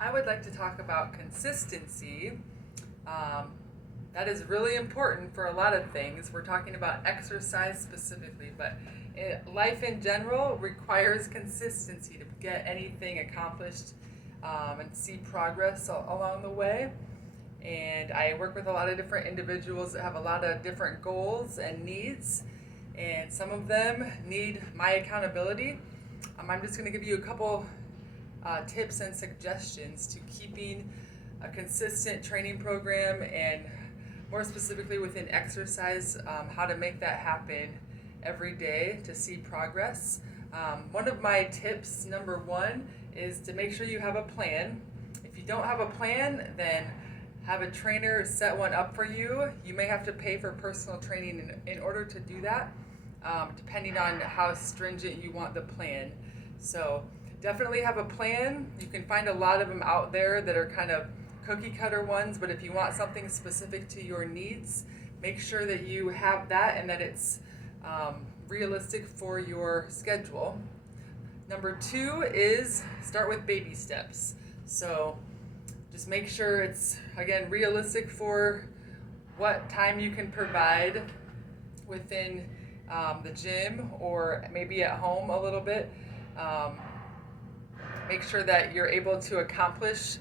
I would like to talk about consistency. That is really important for a lot of things. We're talking about exercise specifically, but life in general requires consistency to get anything accomplished and see progress along the way. And I work with a lot of different individuals that have a lot of different goals and needs, and some of them need my accountability. I'm just going to give you a couple tips and suggestions to keeping a consistent training program, and more specifically within exercise, how to make that happen every day to see progress. One of my tips, number one, is to make sure you have a plan. If you don't have a plan, then have a trainer set one up for you. You may have to pay for personal training in order to do that, depending on how stringent you want the plan. So definitely have a plan. You can find a lot of them out there that are kind of cookie cutter ones, but if you want something specific to your needs, make sure that you have that and that it's realistic for your schedule. Number two is start with baby steps. So just make sure it's, again, realistic for what time you can provide within the gym or maybe at home a little bit. Make sure that you're able to accomplish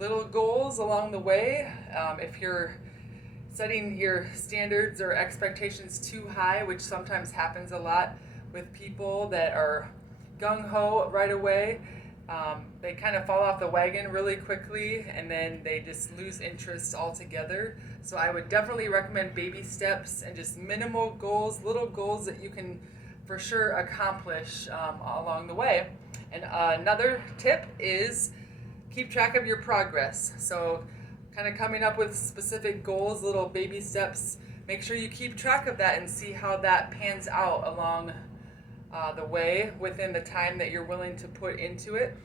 little goals along the way. If you're setting your standards or expectations too high, which sometimes happens a lot with people that are gung-ho right away, they kind of fall off the wagon really quickly and then they just lose interest altogether. So I would definitely recommend baby steps and just minimal goals, little goals that you can for sure accomplish along the way. And another tip is keep track of your progress. So kind of coming up with specific goals, little baby steps, make sure you keep track of that and see how that pans out along the way within the time that you're willing to put into it.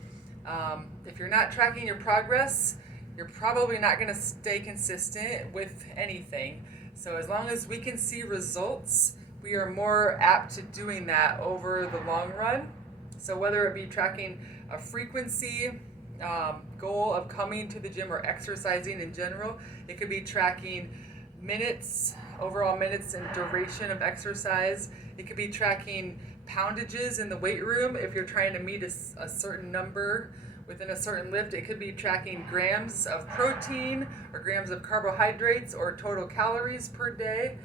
If you're not tracking your progress, you're probably not going to stay consistent with anything. So as long as we can see results, we are more apt to doing that over the long run. So whether it be tracking a frequency goal of coming to the gym or exercising in general, it could be tracking minutes, overall minutes and duration of exercise. It could be tracking poundages in the weight room if you're trying to meet a certain number within a certain lift. It could be tracking grams of protein or grams of carbohydrates or total calories per day.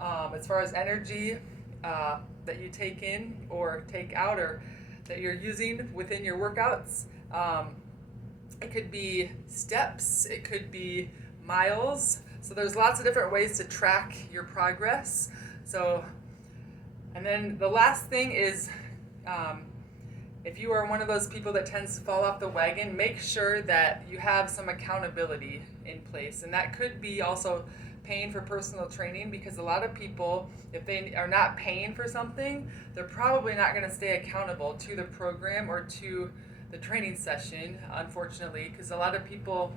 As far as energy that you take in or take out or that you're using within your workouts. It could be steps, it could be miles. So there's lots of different ways to track your progress. So, and then the last thing is, if you are one of those people that tends to fall off the wagon, make sure that you have some accountability in place. And that could be also paying for personal training, because a lot of people, if they are not paying for something, they're probably not going to stay accountable to the program or to the training session, unfortunately, because a lot of people,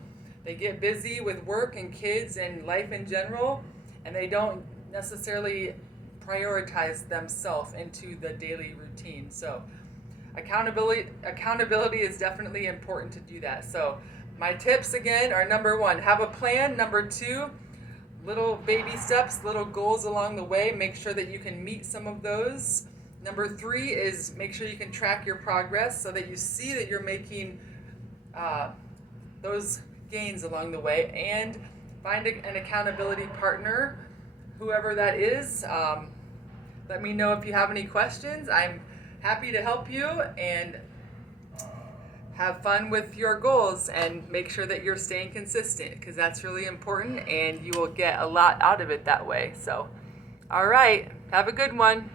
they get busy with work and kids and life in general, and they don't necessarily prioritize themselves into the daily routine. So accountability is definitely important to do that. So my tips again are: number one, have a plan. Number two, little baby steps, little goals along the way. Make sure that you can meet some of those. Number three is make sure you can track your progress so that you see that you're making those gains along the way. And find an accountability partner, whoever that is. Let me know if you have any questions. I'm happy to help you, and have fun with your goals and make sure that you're staying consistent, because that's really important and you will get a lot out of it that way. So, all right, have a good one.